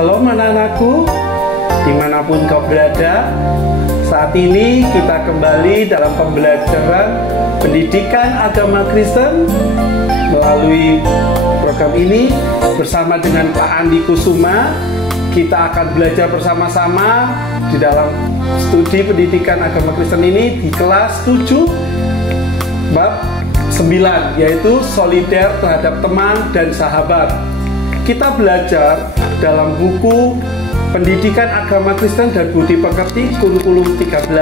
Shalom anak-anakku, dimanapun kau berada. Saat ini kita kembali dalam pembelajaran pendidikan agama Kristen melalui program ini bersama dengan Pak Andi Kusuma. Kita akan belajar bersama-sama di dalam studi pendidikan agama Kristen ini di kelas 7 bab 9, yaitu solider terhadap teman dan sahabat. Kita belajar dalam buku Pendidikan Agama Kristen dan Budi Pekerti kurikulum 13.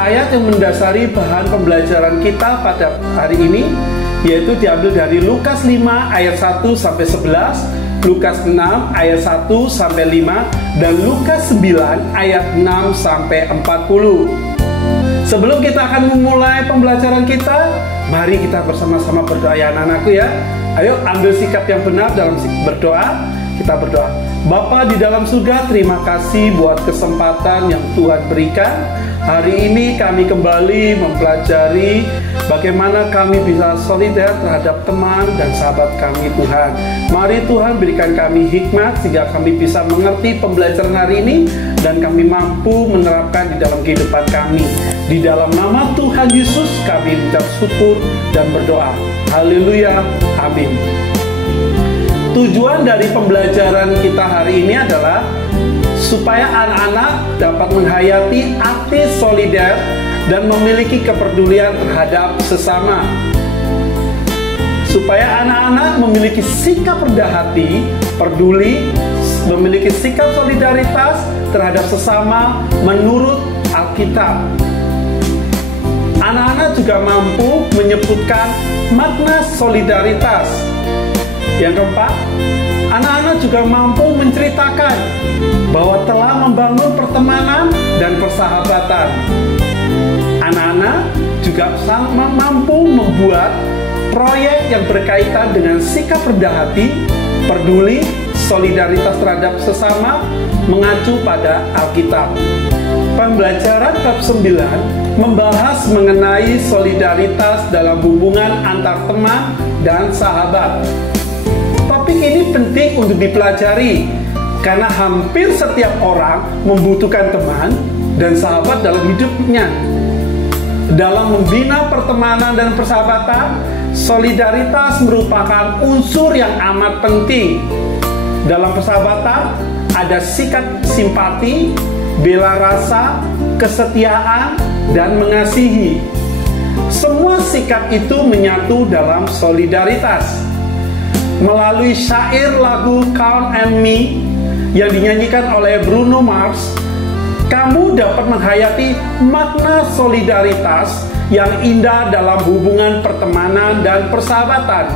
Ayat yang mendasari bahan pembelajaran kita pada hari ini yaitu diambil dari Lukas 5 ayat 1 sampai 11, Lukas 6 ayat 1 sampai 5, dan Lukas 9 ayat 6 sampai 40. Sebelum kita akan memulai pembelajaran kita, mari kita bersama-sama berdoa ya anak-anakku ya. Ayo ambil sikap yang benar dalam berdoa. Kita berdoa. Bapa di dalam surga, terima kasih buat kesempatan yang Tuhan berikan. Hari ini kami kembali mempelajari bagaimana kami bisa solider terhadap teman dan sahabat kami, Tuhan. Mari Tuhan berikan kami hikmat sehingga kami bisa mengerti pembelajaran hari ini dan kami mampu menerapkan di dalam kehidupan kami. Di dalam nama Tuhan Yesus kami mengucap syukur dan berdoa. Haleluya. Amin. Tujuan dari pembelajaran kita hari ini adalah supaya anak-anak dapat menghayati arti solider dan memiliki kepedulian terhadap sesama. Supaya anak-anak memiliki sikap rendah hati, peduli, memiliki sikap solidaritas terhadap sesama menurut Alkitab. Anak-anak juga mampu menyebutkan makna solidaritas. Yang keempat, anak-anak juga mampu menceritakan bahwa telah membangun pertemanan dan persahabatan. Anak-anak juga mampu membuat proyek yang berkaitan dengan sikap rendah hati, peduli, solidaritas terhadap sesama, mengacu pada Alkitab. Pembelajaran bab 9 membahas mengenai solidaritas dalam hubungan antar teman dan sahabat. Topik ini penting untuk dipelajari karena hampir setiap orang membutuhkan teman dan sahabat dalam hidupnya. Dalam membina pertemanan dan persahabatan, solidaritas merupakan unsur yang amat penting. Dalam persahabatan ada sikap simpati, bela rasa, kesetiaan, dan mengasihi. Semua sikap itu menyatu dalam solidaritas. Melalui syair lagu Count on Me yang dinyanyikan oleh Bruno Mars, kamu dapat menghayati makna solidaritas yang indah dalam hubungan pertemanan dan persahabatan.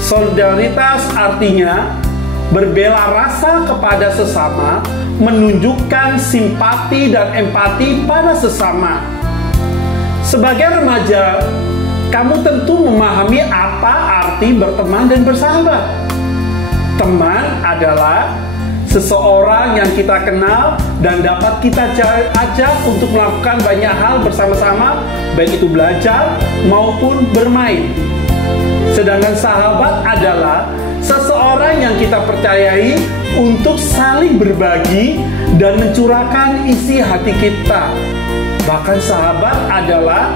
Solidaritas artinya berbela rasa kepada sesama, menunjukkan simpati dan empati pada sesama. Sebagai remaja, kamu tentu memahami apa arti berteman dan bersahabat. Teman adalah seseorang yang kita kenal dan dapat kita ajak untuk melakukan banyak hal bersama-sama, baik itu belajar maupun bermain. Sedangkan sahabat adalah seseorang yang kita percayai untuk saling berbagi dan mencurahkan isi hati kita. Bahkan sahabat adalah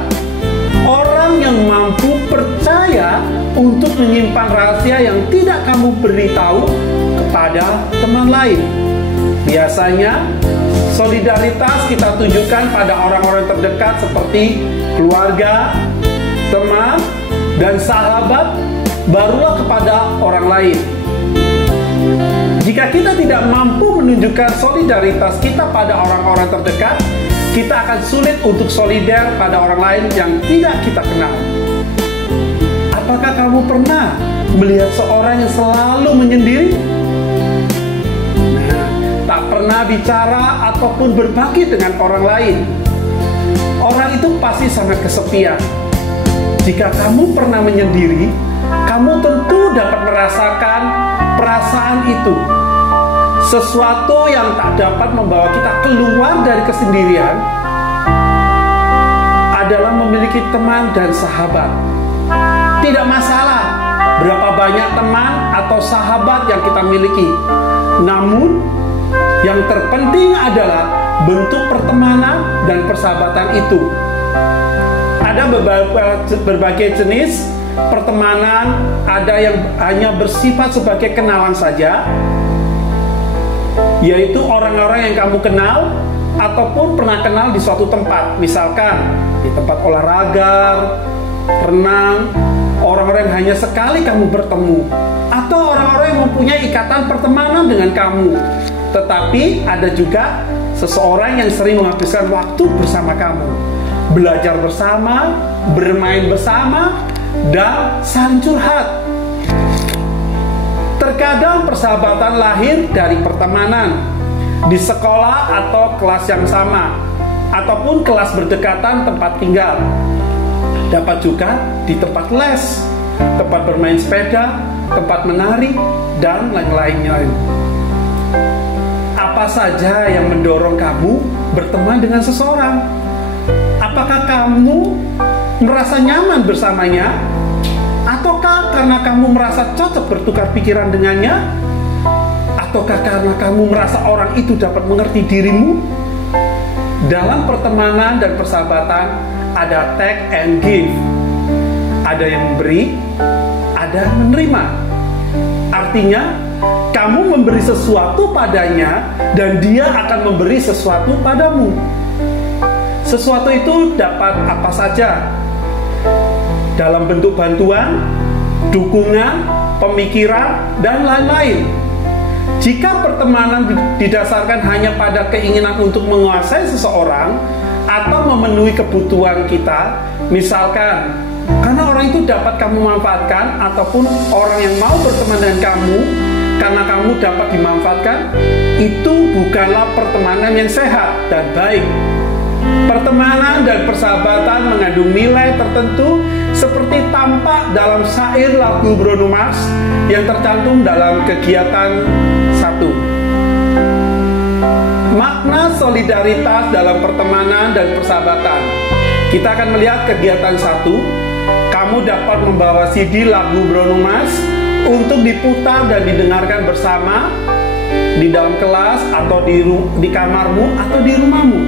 orang yang mampu percaya untuk menyimpan rahasia yang tidak kamu beritahu kepada teman lain. Biasanya, solidaritas kita tunjukkan pada orang-orang terdekat seperti keluarga, teman, dan sahabat, barulah kepada orang lain. Jika kita tidak mampu menunjukkan solidaritas kita pada orang-orang terdekat, kita akan sulit untuk solider pada orang lain yang tidak kita kenal. Apakah kamu pernah melihat seorang yang selalu menyendiri? Nah, tak pernah bicara ataupun berbagi dengan orang lain. Orang itu pasti sangat kesepian. Jika kamu pernah menyendiri, kamu tentu dapat merasakan perasaan itu. Sesuatu yang tak dapat membawa kita keluar dari kesendirian adalah memiliki teman dan sahabat. Tidak masalah berapa banyak teman atau sahabat yang kita miliki. Namun, yang terpenting adalah bentuk pertemanan dan persahabatan itu. Ada berbagai jenis pertemanan, ada yang hanya bersifat sebagai kenalan saja, yaitu orang-orang yang kamu kenal ataupun pernah kenal di suatu tempat, misalkan di tempat olahraga, renang, orang-orang yang hanya sekali kamu bertemu, atau orang-orang yang mempunyai ikatan pertemanan dengan kamu. Tetapi ada juga seseorang yang sering menghabiskan waktu bersama kamu, belajar bersama, bermain bersama, dan saling curhat. Terkadang persahabatan lahir dari pertemanan di sekolah atau kelas yang sama, ataupun kelas berdekatan tempat tinggal. Dapat juga di tempat les, tempat bermain sepeda, tempat menari, dan lain-lainnya. Apa saja yang mendorong kamu berteman dengan seseorang? Apakah kamu merasa nyaman bersamanya? Ataukah karena kamu merasa cocok bertukar pikiran dengannya? Ataukah karena kamu merasa orang itu dapat mengerti dirimu? Dalam pertemanan dan persahabatan ada take and give. Ada yang memberi, ada yang menerima. Artinya, kamu memberi sesuatu padanya dan dia akan memberi sesuatu padamu. Sesuatu itu dapat apa saja, dalam bentuk bantuan, dukungan, pemikiran, dan lain-lain. Jika pertemanan didasarkan hanya pada keinginan untuk menguasai seseorang atau memenuhi kebutuhan kita, misalkan karena orang itu dapat kamu manfaatkan, ataupun orang yang mau berteman dengan kamu karena kamu dapat dimanfaatkan, itu bukanlah pertemanan yang sehat dan baik. Pertemanan dan persahabatan mengandung nilai tertentu seperti tampak dalam syair lagu Bruno Mars yang tercantum dalam kegiatan 1. Makna solidaritas dalam pertemanan dan persahabatan. Kita akan melihat kegiatan 1. Kamu dapat membawa CD lagu Bruno Mars untuk diputar dan didengarkan bersama di dalam kelas atau di kamarmu atau di rumahmu.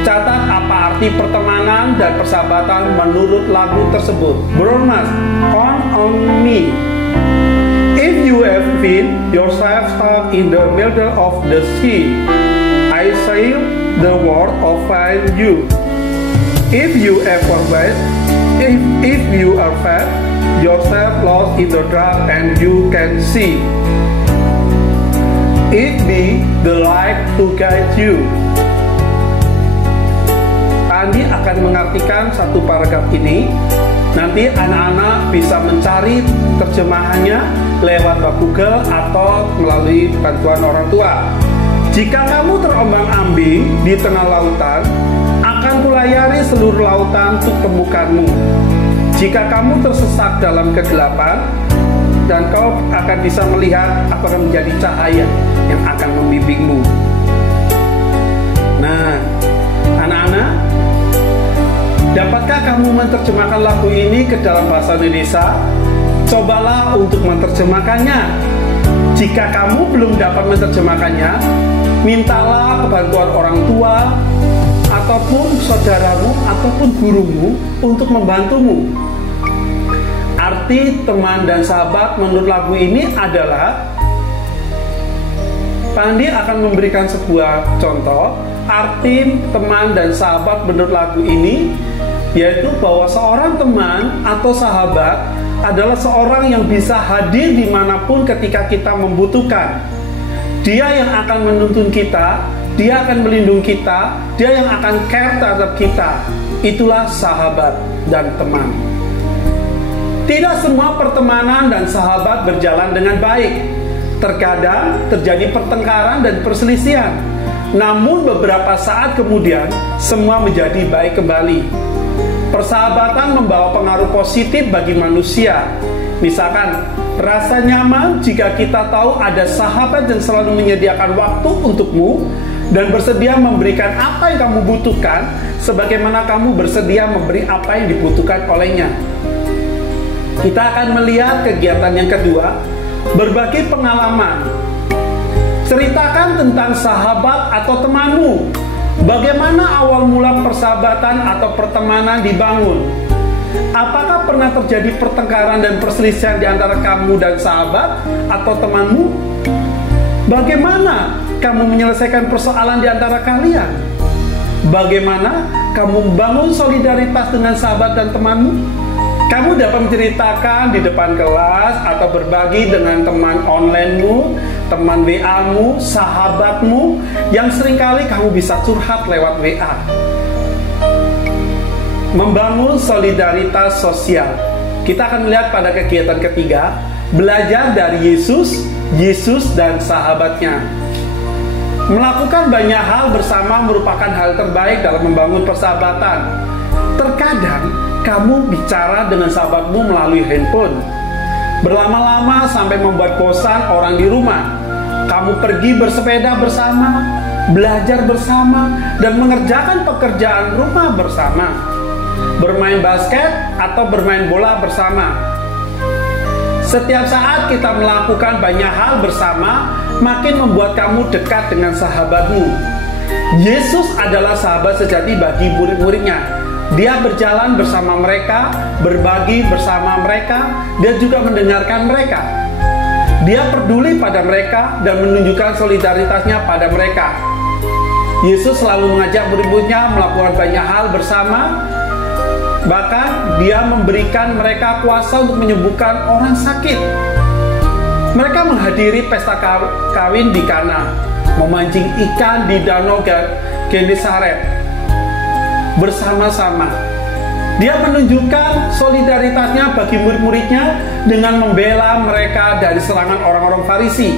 Catat apa arti pertemanan dan persahabatan menurut lagu tersebut. Bruno Mars, Count on Me. If you have been yourself stuck in the middle of the sea, I sail the world to find you. If you ever wait, if you are fat, yourself lost in the dark and you can see, it be the light to guide you. Andi akan mengartikan satu paragraf ini. Nanti anak-anak bisa mencari terjemahannya lewat Google atau melalui bantuan orang tua. Jika kamu terombang-ambing di tengah lautan, akan kulayari seluruh lautan untuk temukanmu. Jika kamu tersesat dalam kegelapan, dan kau akan bisa melihat apa yang menjadi cahaya yang akan membimbingmu. Nah, anak-anak, dapatkah kamu menerjemahkan lagu ini ke dalam bahasa Indonesia? Cobalah untuk menerjemahkannya. Jika kamu belum dapat menerjemahkannya, mintalah bantuan orang tua, ataupun saudaramu, ataupun gurumu untuk membantumu. Arti teman dan sahabat menurut lagu ini adalah, Pandi akan memberikan sebuah contoh. Arti teman dan sahabat menurut lagu ini yaitu bahwa seorang teman atau sahabat adalah seorang yang bisa hadir dimanapun ketika kita membutuhkan. Dia yang akan menuntun kita, dia akan melindungi kita, dia yang akan care terhadap kita. Itulah sahabat dan teman. Tidak semua pertemanan dan sahabat berjalan dengan baik. Terkadang terjadi pertengkaran dan perselisihan. Namun beberapa saat kemudian semua menjadi baik kembali. Persahabatan membawa pengaruh positif bagi manusia. Misalkan, rasa nyaman jika kita tahu ada sahabat yang selalu menyediakan waktu untukmu dan bersedia memberikan apa yang kamu butuhkan, sebagaimana kamu bersedia memberi apa yang dibutuhkan olehnya. Kita akan melihat kegiatan yang kedua, berbagi pengalaman. Ceritakan tentang sahabat atau temanmu. Bagaimana awal mula persahabatan atau pertemanan dibangun? Apakah pernah terjadi pertengkaran dan perselisihan di antara kamu dan sahabat atau temanmu? Bagaimana kamu menyelesaikan persoalan di antara kalian? Bagaimana kamu membangun solidaritas dengan sahabat dan temanmu? Kamu dapat menceritakan di depan kelas atau berbagi dengan teman online-mu, teman WA-mu, sahabatmu yang seringkali kamu bisa curhat lewat WA. Membangun solidaritas sosial. Kita akan melihat pada kegiatan ketiga, belajar dari Yesus dan sahabatnya. Melakukan banyak hal bersama merupakan hal terbaik dalam membangun persahabatan. Terkadang kamu bicara dengan sahabatmu melalui handphone. Berlama-lama sampai membuat bosan orang di rumah. Kamu pergi bersepeda bersama, belajar bersama, dan mengerjakan pekerjaan rumah bersama. Bermain basket atau bermain bola bersama. Setiap saat kita melakukan banyak hal bersama, makin membuat kamu dekat dengan sahabatmu. Yesus adalah sahabat sejati bagi murid-muridnya. Dia berjalan bersama mereka, berbagi bersama mereka, dia juga mendengarkan mereka. Dia peduli pada mereka dan menunjukkan solidaritasnya pada mereka. Yesus selalu mengajak murid-muridnya melakukan banyak hal bersama. Bahkan dia memberikan mereka kuasa untuk menyembuhkan orang sakit. Mereka menghadiri pesta kawin di Kana, memancing ikan di danau Genesaret bersama-sama. Dia menunjukkan solidaritasnya bagi murid-muridnya dengan membela mereka dari serangan orang-orang Farisi.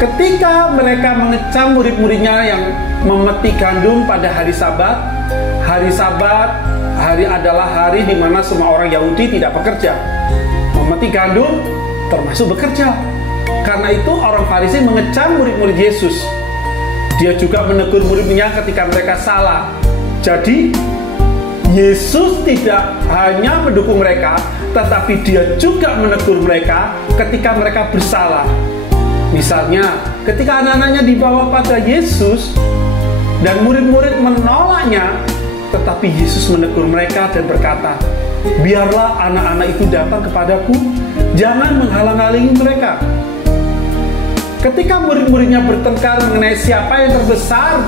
Ketika mereka mengecam murid-muridnya yang memetik gandum pada hari Sabat adalah hari di mana semua orang Yahudi tidak bekerja. Memetik gandum termasuk bekerja. Karena itu orang Farisi mengecam murid-murid Yesus. Dia juga menegur murid-muridnya ketika mereka salah. Jadi Yesus tidak hanya mendukung mereka, tetapi dia juga menegur mereka ketika mereka bersalah. Misalnya, ketika anak-anaknya dibawa pada Yesus dan murid-murid menolaknya, tetapi Yesus menegur mereka dan berkata, "Biarlah anak-anak itu datang kepadaku, jangan menghalang-halangi mereka." Ketika murid-muridnya bertengkar mengenai siapa yang terbesar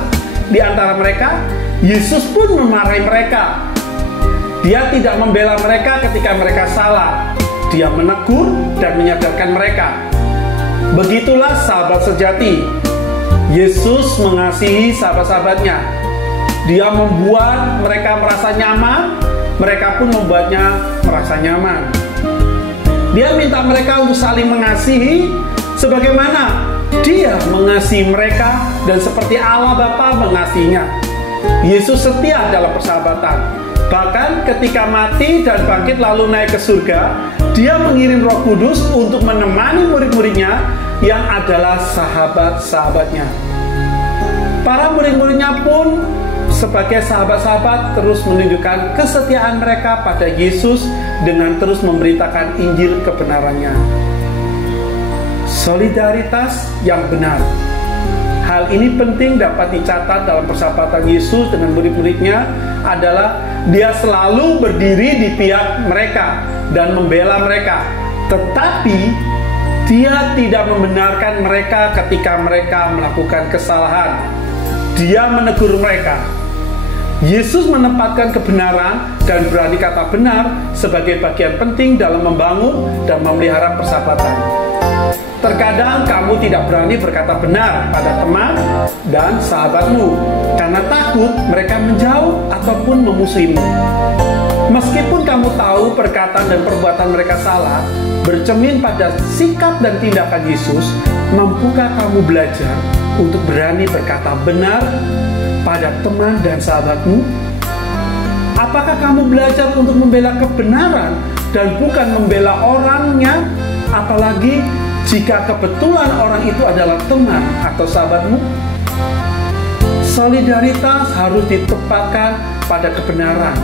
di antara mereka, Yesus pun memarahi mereka. Dia tidak membela mereka ketika mereka salah. Dia menegur dan menyadarkan mereka. Begitulah sahabat sejati. Yesus mengasihi sahabat-sahabatnya. Dia membuat mereka merasa nyaman, mereka pun membuatnya merasa nyaman. Dia minta mereka untuk saling mengasihi sebagaimana Dia mengasihi mereka dan seperti Allah Bapa mengasihinya. Yesus setia dalam persahabatan. Bahkan ketika mati dan bangkit lalu naik ke surga, Dia mengirim Roh Kudus untuk menemani murid-muridnya yang adalah sahabat-sahabatnya. Para murid-muridnya pun sebagai sahabat-sahabat terus menunjukkan kesetiaan mereka pada Yesus dengan terus memberitakan Injil kebenarannya. Solidaritas yang benar. Hal ini penting dapat dicatat dalam persahabatan Yesus dengan murid-muridnya adalah Dia selalu berdiri di pihak mereka dan membela mereka. Tetapi Dia tidak membenarkan mereka ketika mereka melakukan kesalahan. Dia menegur mereka. Yesus menempatkan kebenaran dan berani kata benar sebagai bagian penting dalam membangun dan memelihara persahabatan. Terkadang kamu tidak berani berkata benar pada teman dan sahabatmu karena takut mereka menjauh ataupun memusuhimu. Meskipun kamu tahu perkataan dan perbuatan mereka salah, bercermin pada sikap dan tindakan Yesus, mampukah kamu belajar untuk berani berkata benar pada teman dan sahabatmu? Apakah kamu belajar untuk membela kebenaran dan bukan membela orangnya, apalagi jika kebetulan orang itu adalah teman atau sahabatmu? Solidaritas harus ditempatkan pada kebenaran,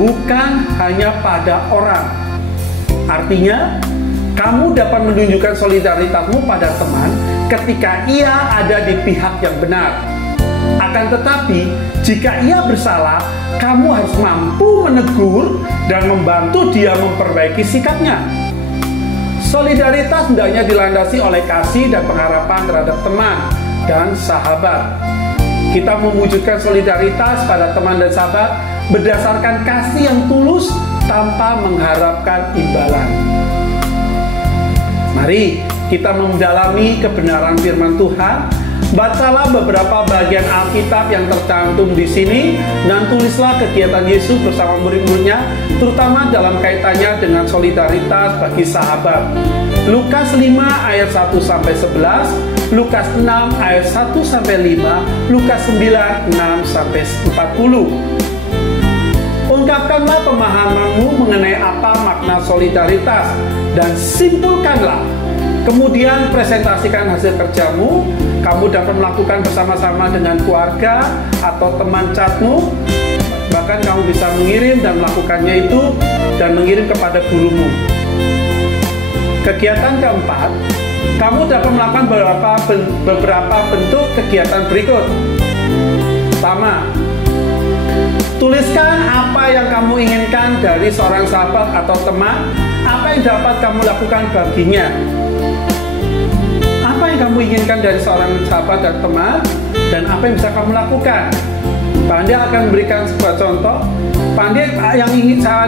bukan hanya pada orang. Artinya, kamu dapat menunjukkan solidaritasmu pada teman ketika ia ada di pihak yang benar. Akan tetapi, jika ia bersalah, kamu harus mampu menegur dan membantu dia memperbaiki sikapnya. Solidaritas hendaknya dilandasi oleh kasih dan pengharapan terhadap teman dan sahabat. Kita mewujudkan solidaritas pada teman dan sahabat berdasarkan kasih yang tulus tanpa mengharapkan imbalan. Mari kita mendalami kebenaran firman Tuhan. Bacalah beberapa bagian Alkitab yang tercantum di sini dan tulislah kegiatan Yesus bersama murid-muridnya, terutama dalam kaitannya dengan solidaritas bagi sahabat. Lukas 5 ayat 1 sampai 11, Lukas 6 ayat 1 sampai 5, Lukas 9 6 sampai 40. Ungkapkanlah pemahamanmu mengenai apa makna solidaritas dan simpulkanlah. Kemudian presentasikan hasil kerjamu. Kamu dapat melakukan bersama-sama dengan keluarga atau teman catmu. Bahkan kamu bisa mengirim dan melakukannya itu dan mengirim kepada gurumu. Kegiatan keempat, kamu dapat melakukan beberapa bentuk kegiatan berikut. Pertama, tuliskan apa yang kamu inginkan dari seorang sahabat atau teman, apa yang dapat kamu lakukan baginya. Apa yang kamu inginkan dari seorang sahabat dan teman, dan apa yang bisa kamu lakukan. Pak Andi akan memberikan sebuah contoh. Pak Andi yang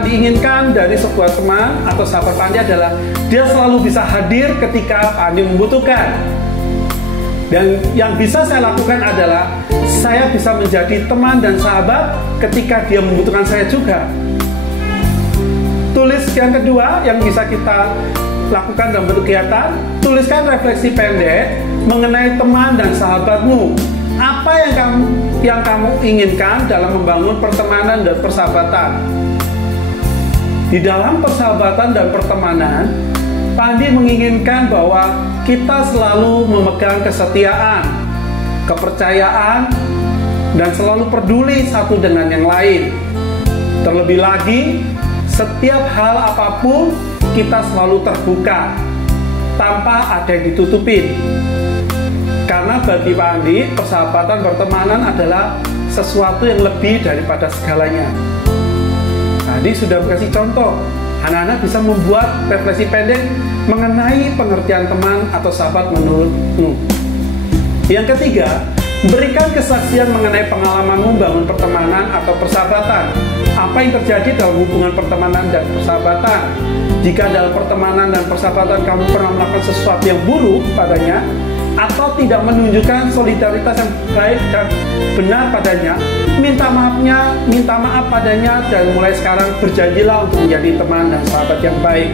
diinginkan dari sebuah teman atau sahabat Pak Andi adalah dia selalu bisa hadir ketika Pak Andi membutuhkan. Dan yang bisa saya lakukan adalah saya bisa menjadi teman dan sahabat ketika dia membutuhkan saya juga. Tulis yang kedua yang bisa kita lakukan dalam bentuk kegiatan, tuliskan refleksi pendek mengenai teman dan sahabatmu. Apa yang kamu inginkan dalam membangun pertemanan dan persahabatan? Di dalam persahabatan dan pertemanan, Pak Andi menginginkan bahwa kita selalu memegang kesetiaan, kepercayaan, dan selalu peduli satu dengan yang lain. Terlebih lagi, setiap hal apapun kita selalu terbuka tanpa ada yang ditutupin. Karena bagi Pak Andi, persahabatan pertemanan adalah sesuatu yang lebih daripada segalanya. Tadi sudah kasih contoh, anak-anak bisa membuat refleksi pendek mengenai pengertian teman atau sahabat menurutmu. Yang ketiga, berikan kesaksian mengenai pengalamanmu membangun pertemanan atau persahabatan. Apa yang terjadi dalam hubungan pertemanan dan persahabatan? Jika dalam pertemanan dan persahabatan kamu pernah melakukan sesuatu yang buruk padanya, atau tidak menunjukkan solidaritas yang baik dan benar padanya, minta maaf padanya, dan mulai sekarang berjanjilah untuk menjadi teman dan sahabat yang baik.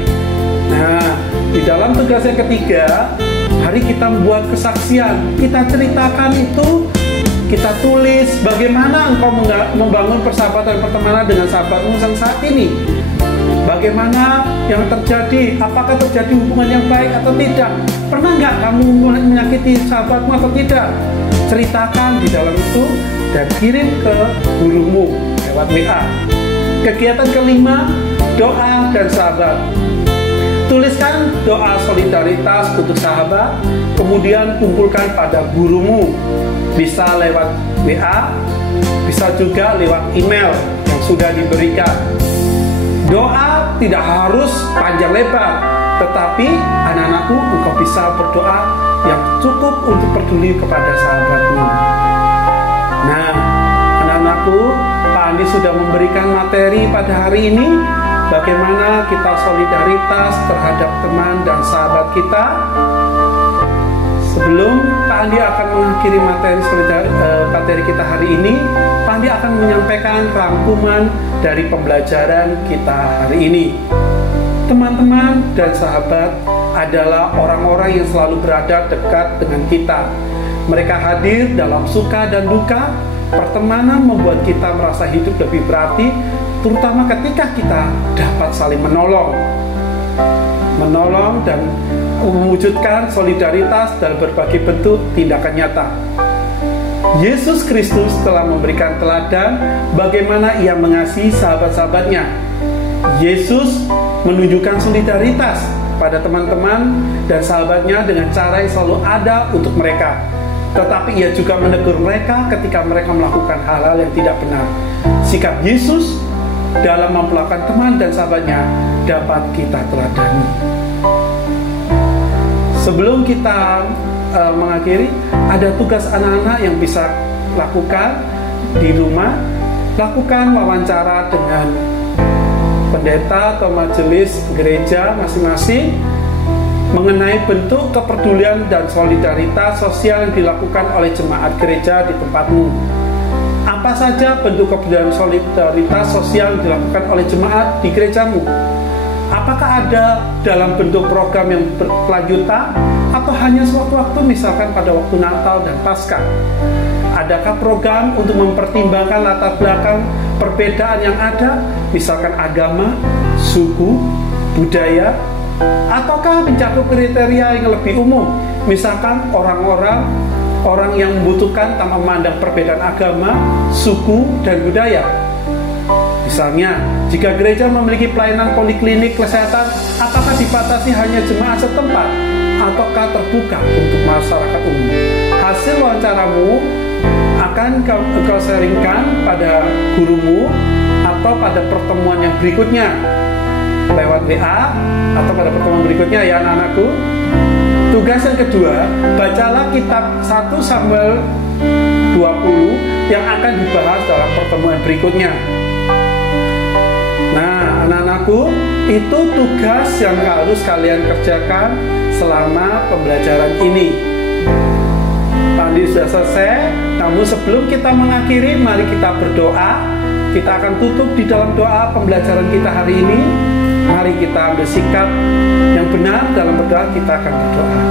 Nah, di dalam tugas yang ketiga, hari kita membuat kesaksian, kita ceritakan itu, kita tulis bagaimana engkau membangun persahabatan pertemanan dengan sahabatmu yang saat ini. Bagaimana yang terjadi, apakah terjadi hubungan yang baik atau tidak, pernah nggak kamu menyakiti sahabatmu atau tidak. Ceritakan di dalam itu dan kirim ke gurumu lewat WA. Kegiatan kelima, doa dan sahabat. Tuliskan doa solidaritas untuk sahabat, kemudian kumpulkan pada gurumu. Bisa lewat WA, bisa juga lewat email yang sudah diberikan. Doa tidak harus panjang lebar, tetapi anak-anakku, engkau bisa berdoa yang cukup untuk peduli kepada sahabatmu. Nah, anak-anakku, Pak Andi sudah memberikan materi pada hari ini, bagaimana kita solidaritas terhadap teman dan sahabat kita. Sebelum Pak Andi akan mengakhiri materi kita hari ini, Pak Andi akan menyampaikan rangkuman dari pembelajaran kita hari ini. Teman-teman dan sahabat adalah orang-orang yang selalu berada dekat dengan kita. Mereka hadir dalam suka dan duka. Pertemanan membuat kita merasa hidup lebih berarti, terutama ketika kita dapat saling menolong dan mewujudkan solidaritas dalam berbagai bentuk tindakan nyata. Yesus Kristus telah memberikan teladan bagaimana ia mengasihi sahabat-sahabatnya. Yesus menunjukkan solidaritas pada teman-teman dan sahabatnya dengan cara yang selalu ada untuk mereka. Tetapi ia juga menegur mereka ketika mereka melakukan hal-hal yang tidak benar. Sikap Yesus dalam memperlakukan teman dan sahabatnya dapat kita teladani. Sebelum kita mengakhiri, ada tugas anak-anak yang bisa lakukan di rumah. Lakukan wawancara dengan pendeta atau majelis gereja masing-masing mengenai bentuk kepedulian dan solidaritas sosial yang dilakukan oleh jemaat gereja di tempatmu. Apa saja bentuk kepedulian solidaritas sosial yang dilakukan oleh jemaat di gerejamu? Apakah ada dalam bentuk program yang berkelanjutan atau hanya sewaktu-waktu, misalkan pada waktu Natal dan Paskah? Adakah program untuk mempertimbangkan latar belakang perbedaan yang ada, misalkan agama, suku, budaya, ataukah mencakup kriteria yang lebih umum, misalkan orang yang membutuhkan tanpa memandang perbedaan agama, suku, dan budaya? Misalnya, jika gereja memiliki pelayanan poliklinik kesehatan, apakah dibatasi hanya jemaat setempat ataukah terbuka untuk masyarakat umum? Hasil wawancaramu akan kau sharingkan pada gurumu atau pada pertemuan yang berikutnya lewat WA atau pada pertemuan berikutnya ya anak-anakku. Tugas yang kedua, bacalah kitab 1 Samuel 20 yang akan dibahas dalam pertemuan berikutnya. Nah, anak-anakku, itu tugas yang harus kalian kerjakan selama pembelajaran ini. Pandi sudah selesai, namun sebelum kita mengakhiri, mari kita berdoa. Kita akan tutup di dalam doa pembelajaran kita hari ini. Mari kita ambil sikap yang benar dalam berdoa. Kita akan berdoa.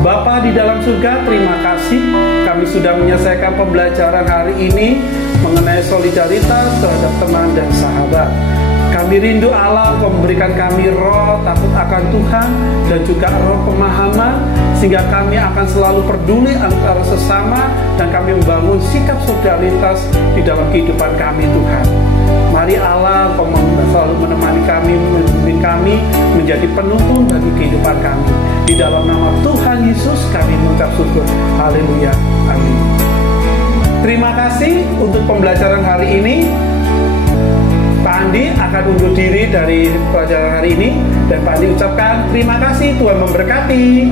Bapa di dalam surga, terima kasih kami sudah menyelesaikan pembelajaran hari ini mengenai solidaritas terhadap teman dan sahabat. Kami rindu Allah memberikan kami roh takut akan Tuhan dan juga roh pemahaman, sehingga kami akan selalu peduli antara sesama dan kami membangun sikap solidaritas di dalam kehidupan kami, Tuhan. Mari Allah Kau selalu menemani kami, memimpin kami menjadi penuntun bagi kehidupan kami. Di dalam nama Tuhan Yesus kami mengucap syukur. Haleluya. Amin. Terima kasih untuk pembelajaran hari ini. Pak Andi akan undur diri dari pelajaran hari ini, dan Pak Andi ucapkan terima kasih, Tuhan memberkati.